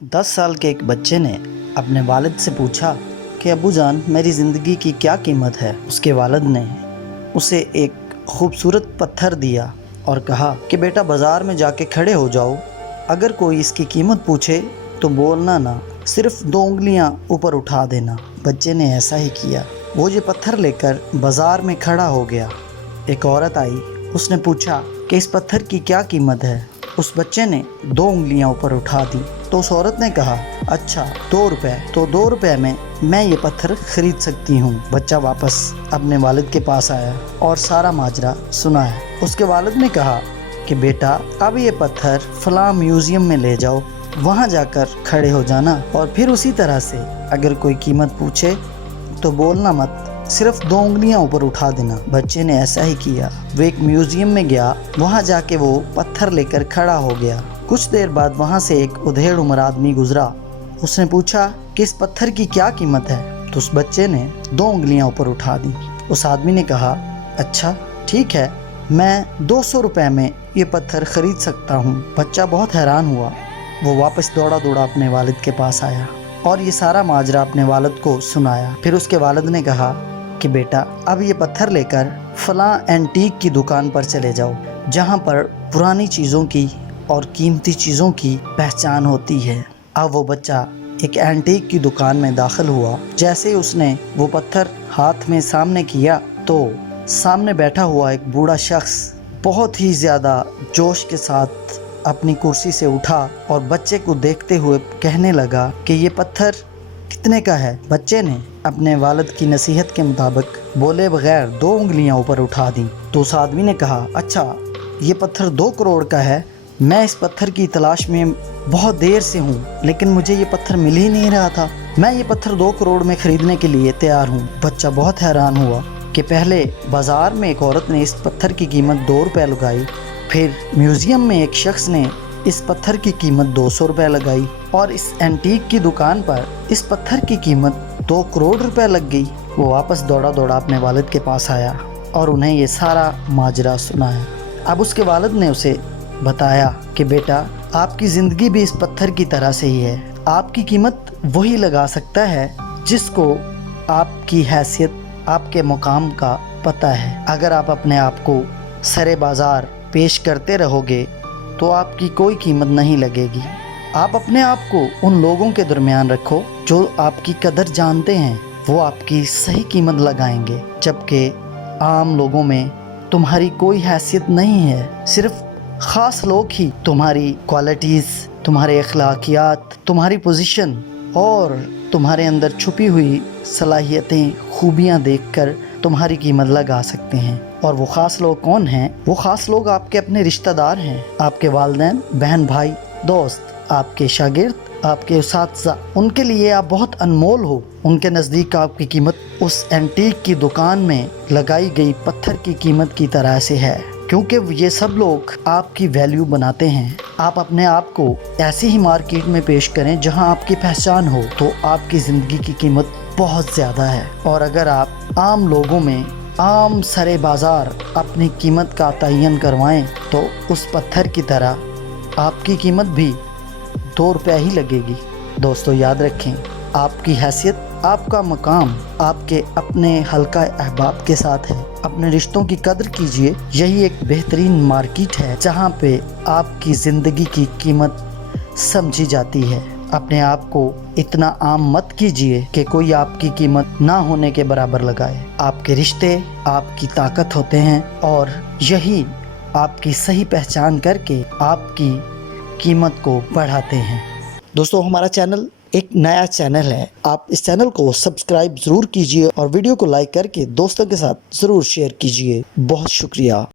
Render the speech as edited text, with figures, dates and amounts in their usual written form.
10 साल के एक बच्चे ने अपने वालिद से पूछा कि अब्बू जान, मेरी ज़िंदगी की क्या कीमत है। उसके वालिद ने उसे एक खूबसूरत पत्थर दिया और कहा कि बेटा, बाज़ार में जाके खड़े हो जाओ, अगर कोई इसकी कीमत पूछे तो बोलना ना, सिर्फ 2 उंगलियां ऊपर उठा देना। बच्चे ने ऐसा ही किया। वो ये पत्थर लेकर बाज़ार में खड़ा हो गया। एक औरत आई, उसने पूछा कि इस पत्थर की क्या कीमत है। उस बच्चे ने 2 उंगलियां ऊपर उठा दी तो उस औरत ने कहा, अच्छा 2 रुपए, तो 2 रुपए में मैं ये पत्थर खरीद सकती हूँ। बच्चा वापस अपने वालिद के पास आया और सारा माजरा सुनाया। उसके वालिद ने कहा कि बेटा, अब ये पत्थर फलां म्यूज़ियम में ले जाओ, वहाँ जाकर खड़े हो जाना और फिर उसी तरह से अगर कोई कीमत पूछे तो बोलना मत, सिर्फ 2 उंगलियां ऊपर उठा देना। बच्चे ने ऐसा ही किया। वो एक म्यूज़ियम में गया, वहाँ जाके वो पत्थर लेकर खड़ा हो गया। कुछ देर बाद वहाँ से एक उधेड़ उम्र आदमी गुजरा। उसने पूछा कि इस पत्थर की क्या कीमत है, तो उस बच्चे ने 2 उंगलियां ऊपर उठा दी। उस आदमी ने कहा, अच्छा ठीक है, मैं 200 रुपये में ये पत्थर खरीद सकता हूँ। बच्चा बहुत हैरान हुआ। वो वापस दौड़ा दौड़ा अपने वालिद के पास आया और ये सारा माजरा अपने वालिद को सुनाया। फिर उसके वालिद ने कहा कि बेटा, अब ये पत्थर लेकर फलां एंटीक की दुकान पर चले जाओ, जहाँ पर पुरानी चीज़ों की और कीमती चीज़ों की पहचान होती है। अब वो बच्चा एक एंटीक की दुकान में दाखिल हुआ। जैसे ही उसने वो पत्थर हाथ में सामने किया तो सामने बैठा हुआ एक बूढ़ा शख्स बहुत ही ज़्यादा जोश के साथ अपनी कुर्सी से उठा और बच्चे को देखते हुए कहने लगा कि ये पत्थर कितने का है। बच्चे ने अपने वालिद की नसीहत के मुताबिक बोले बगैर 2 उंगलियां ऊपर उठा दी। तो उस आदमी ने कहा, अच्छा ये पत्थर 2 करोड़ का है, मैं इस पत्थर की तलाश में बहुत देर से हूँ, लेकिन मुझे ये पत्थर मिल ही नहीं रहा था। मैं ये पत्थर 2 करोड़ में ख़रीदने के लिए तैयार हूँ। बच्चा बहुत हैरान हुआ कि पहले बाज़ार में एक औरत ने इस पत्थर की कीमत 2 रुपये लगाई, फिर म्यूज़ियम में एक शख्स ने इस पत्थर की कीमत 200 रुपये लगाई और इस एंटीक की दुकान पर इस पत्थर की कीमत 2 करोड़ रुपए लग गई। वो वापस दौड़ा दौड़ा अपने वालिद के पास आया और उन्हें ये सारा माजरा सुनाया। अब उसके वालिद ने उसे बताया कि बेटा, आपकी ज़िंदगी भी इस पत्थर की तरह से ही है। आपकी कीमत वही लगा सकता है जिसको आपकी हैसियत, आपके मुकाम का पता है। अगर आप अपने आप को सरे बाज़ार पेश करते रहोगे तो आपकी कोई कीमत नहीं लगेगी। आप अपने आप को उन लोगों के दरमियान रखो जो आपकी कदर जानते हैं, वो आपकी सही कीमत लगाएंगे। जबकि आम लोगों में तुम्हारी कोई हैसियत नहीं है, सिर्फ ख़ास लोग ही तुम्हारी क्वालिटीज़, तुम्हारे अखलाकियात, तुम्हारी पोजीशन और तुम्हारे अंदर छुपी हुई सलाहियतें, खूबियाँ देखकर तुम्हारी कीमत लगा सकते हैं। और वो ख़ास लोग कौन हैं? वो ख़ास लोग आपके अपने रिश्तेदार हैं, आपके वालिदैन, बहन भाई, दोस्त, आपके शागिर्द, आपके उस्ताद। उनके लिए आप बहुत अनमोल हो। उनके नज़दीक आपकी कीमत उस एंटीक की दुकान में लगाई गई पत्थर की कीमत की तरह से है, क्योंकि ये सब लोग आपकी वैल्यू बनाते हैं। आप अपने आप को ऐसी ही मार्केट में पेश करें जहां आपकी पहचान हो, तो आपकी ज़िंदगी की कीमत बहुत ज़्यादा है। और अगर आप आम लोगों में आम सरे बाज़ार अपनी कीमत का तयन करवाएं तो उस पत्थर की तरह आपकी कीमत भी 2 रुपये ही लगेगी। दोस्तों याद रखें, आपकी हैसियत, आपका मकाम आपके अपने हल्का अहबाब के साथ है। अपने रिश्तों की कदर कीजिए। यही एक बेहतरीन मार्केट है जहाँ पे आपकी ज़िंदगी की कीमत समझी जाती है। अपने आप को इतना आम मत कीजिए कि कोई आपकी कीमत ना होने के बराबर लगाए। आपके रिश्ते आपकी ताकत होते हैं और यही आपकी सही पहचान करके आपकी कीमत को बढ़ाते हैं। दोस्तों, हमारा चैनल एक नया चैनल है, आप इस चैनल को सब्सक्राइब ज़रूर कीजिए और वीडियो को लाइक करके दोस्तों के साथ ज़रूर शेयर कीजिए। बहुत शुक्रिया।